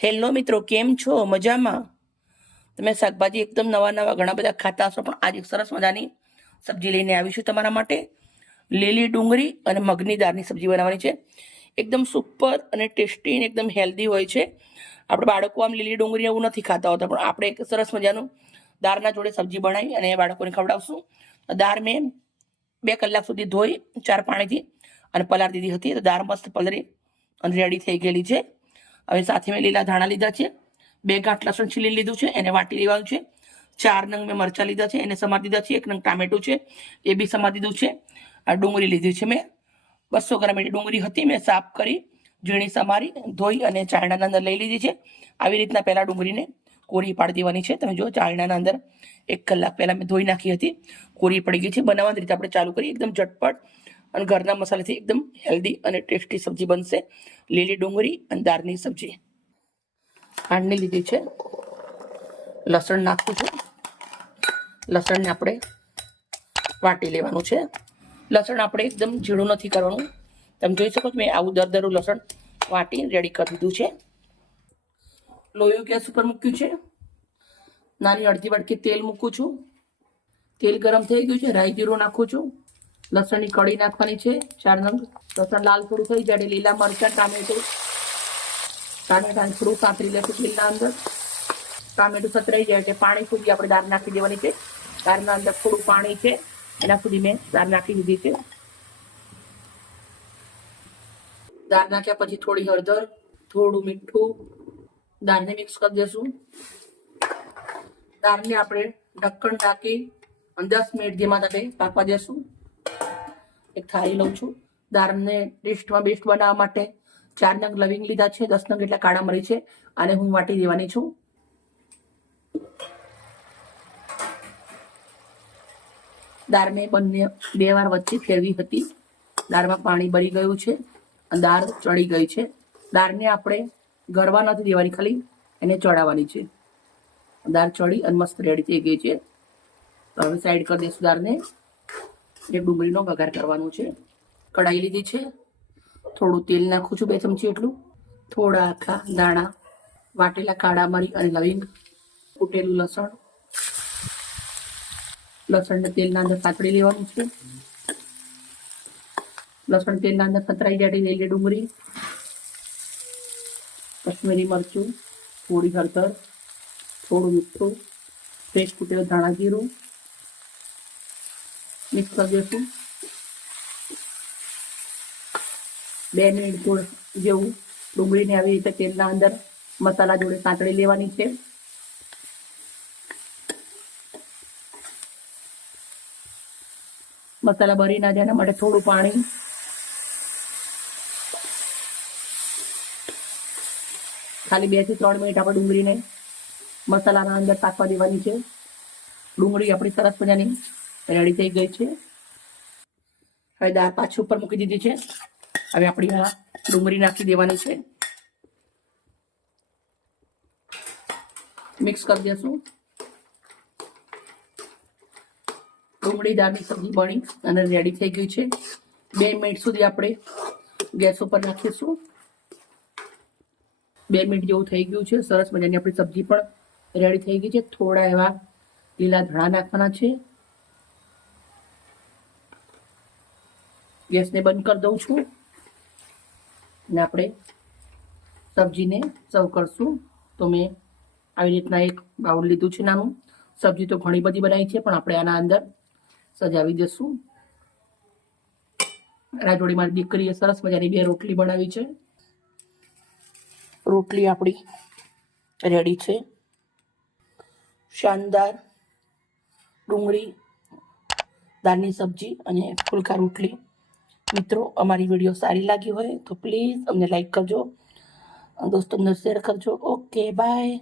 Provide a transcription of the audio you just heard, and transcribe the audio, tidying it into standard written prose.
Hello મિત્રો, કેમ છો? મજામાં? તમે શાકભાજી એકદમ નવા નવા ઘણા બધા ખાતા હશો, પણ આજે સરસ મજાની સબ્જી લઈને આવીશું તમારા માટે. લીલી ડુંગળી અને મગની દાળની સબ્જી બનાવવાની છે. એકદમ સુપર અને ટેસ્ટી અને એકદમ હેલ્ધી હોય છે. આપણે બાળકો આમ લીલી ડુંગળી એવું નથી ખાતા હોતા, પણ આપણે એક સરસ મજાનું દાળના જોડે સબ્જી બનાવી અને બાળકોને ખવડાવશું. દાળ મેં 2 કલાક સુધી ધોઈ 4 પાણીથી અને પલાળી દીધી હતી. તો દાળ મસ્ત પલળી અને રેડી થઈ ગયેલી છે. હવે સાથે મેં લીલા ધાણા લીધા છે, 2 ગાંઠ લસણ છીલી લીધું છે, એને વાટી લેવાનું છે. 4 નંગ મેં મરચાં લીધા છે, એને સમારી દીધા છે. 1 નંગ ટામેટું છે, એ બી સમારી દીધું છે. આ ડુંગળી લીધી છે મેં 200 ગ્રામ જેટલી ડુંગળી હતી, મેં સાફ કરી ઝીણી સમારી ધોઈ અને ચાળણાના અંદર લઈ લીધી છે. આવી રીતના પહેલાં ડુંગળીને કોરી પાડી દેવાની છે. તમે જો ચાળણાના અંદર 1 કલાક પહેલાં મેં ધોઈ નાખી હતી, કોરી પડી ગઈ છે. બનાવવાની રીતે આપણે ચાલુ કરીએ. એકદમ ઝટપટ અને ઘરના મસાલાથી એકદમ હેલ્ધી અને ટેસ્ટી સબ્જી બનશે. લીલી ડુંગળી અને દાળની સબ્જી. ખાંડની લીધી છે, લસણ નાખવું છે. લસણને આપણે વાટી લેવાનું છે. લસણ આપણે એકદમ ઝીણું નથી કરવાનું. તમે જોઈ શકો છો મેં આવું દરદરું લસણ વાટી રેડી કરી દીધું છે. લોયું ગેસ ઉપર મૂક્યું છે. નાની અડધી વાટકી તેલ મૂકું છું. તેલ ગરમ થઈ ગયું છે. રાઈ જીરું નાખું છું. લસણની કળી નાખવાની છે, 4 નંગ. લસણ લાલ થોડું થઈ જાય લીલા મરચાં, ટામેટું થોડું સાંતળી લેશું તેલના અંદર. ટામેટું સતરાઈ જાય એટલે પાણી સુધી આપણે દાળ નાખી દેવાની છે. દાળના અંદર થોડું પાણી છે, એના સુધી મેં દાળ નાખી દીધી છે. દાળ નાખ્યા પછી થોડી હળદર, થોડું મીઠું, દાળને મિક્સ કરી દેશું. દાળને આપણે ઢક્કણ ઢાંકી 10 મિનિટ ધીમા તાપે પાકવા દેશું. એક થાળી લઉં છું. દાળને ટેસ્ટમાં બેસ્ટ બનાવવા માટે 4 નંગ લવિંગ લીધા છે, 10 નંગ એટલા કાળા મરી છે, અને હું વાટી દેવાની છું. દાળ મેં બંને 2 વાર વચ્ચે ફેરવી હતી. દાળમાં પાણી ભરી ગયું છે અને દાળ ચડી ગઈ છે. દાળને આપણે ગરવા નથી દેવાની, ખાલી એને ચડાવવાની છે. દાળ ચડી અને મસ્ત રેડી થઈ ગઈ છે. તો હવે સાઈડ કરી દઈશું દાળને. એક ડુંગળીનો વઘાર કરવાનો છે. કઢાઈ લીધી છે, થોડું તેલ નાખું છું, 2 ચમચી એટલું. થોડા આખા દાણા, વાટેલા કાળા મરી અને લવિંગ, કૂટેલું લસણ. લસણને તેલના અંદર સાતળી લેવાનું છે. લસણ તેલના અંદર સતરાઈ જાય લીલી ડુંગળી, કશ્મીરી મરચું, થોડી હળદર, થોડું મીઠું, ફ્રેશ કૂટેલું ધાણા જીરું મિક્સ કરી દઈશું. 2 મિનિટ જેવું ડુંગળીને આવી રીતે તેલના અંદર મસાલા જોડે સાંતળી લેવાની છે. મસાલા બળી ના જાય એના માટે થોડું પાણી, ખાલી 2 થી 3 મિનિટ આપણે ડુંગળીને મસાલાના અંદર પાકવા દેવાની છે. ડુંગળી આપણી સરસ મજાની રેડી થઈ ગઈ છે. હવે દાળ પાછી ઉપર મૂકી દીધી છે. હવે આપણી આ ડુંગળી નાખી દેવાની છે. મિક્સ કરી દેશું. ડુંગળી દાળની સબ્જી બની અને રેડી થઈ ગઈ છે. 2 મિનિટ સુધી આપણે ગેસ ઉપર નાખીશું. 2 મિનિટ જેવું થઈ ગયું છે. સરસ મજાની આપણી સબ્જી પણ રેડી થઈ ગઈ છે. થોડા એવા લીલા ધાણા નાખવાના છે. ગેસને બંધ કરી દઉં છું અને આપણે સબ્જીને સર્વ કરશું. તો મેં આવી રીતના એક બાઉલ લીધું છે નાનું. સબ્જી તો ઘણી બધી બનાવી છે, પણ આપણે આના અંદર સજાવી દઈશું. એના જોડે મારી દીકરીએ સરસ મજાની 2 રોટલી બનાવી છે. રોટલી આપણી રેડી છે. શાનદાર ડુંગળી દાળની સબ્જી અને ફુલકા રોટલી. મિત્રો, અમારી વિડીયો સારી લાગી હોય તો પ્લીઝ અમને લાઈક કરજો, દોસ્તોને શેર કરજો. Okay, by.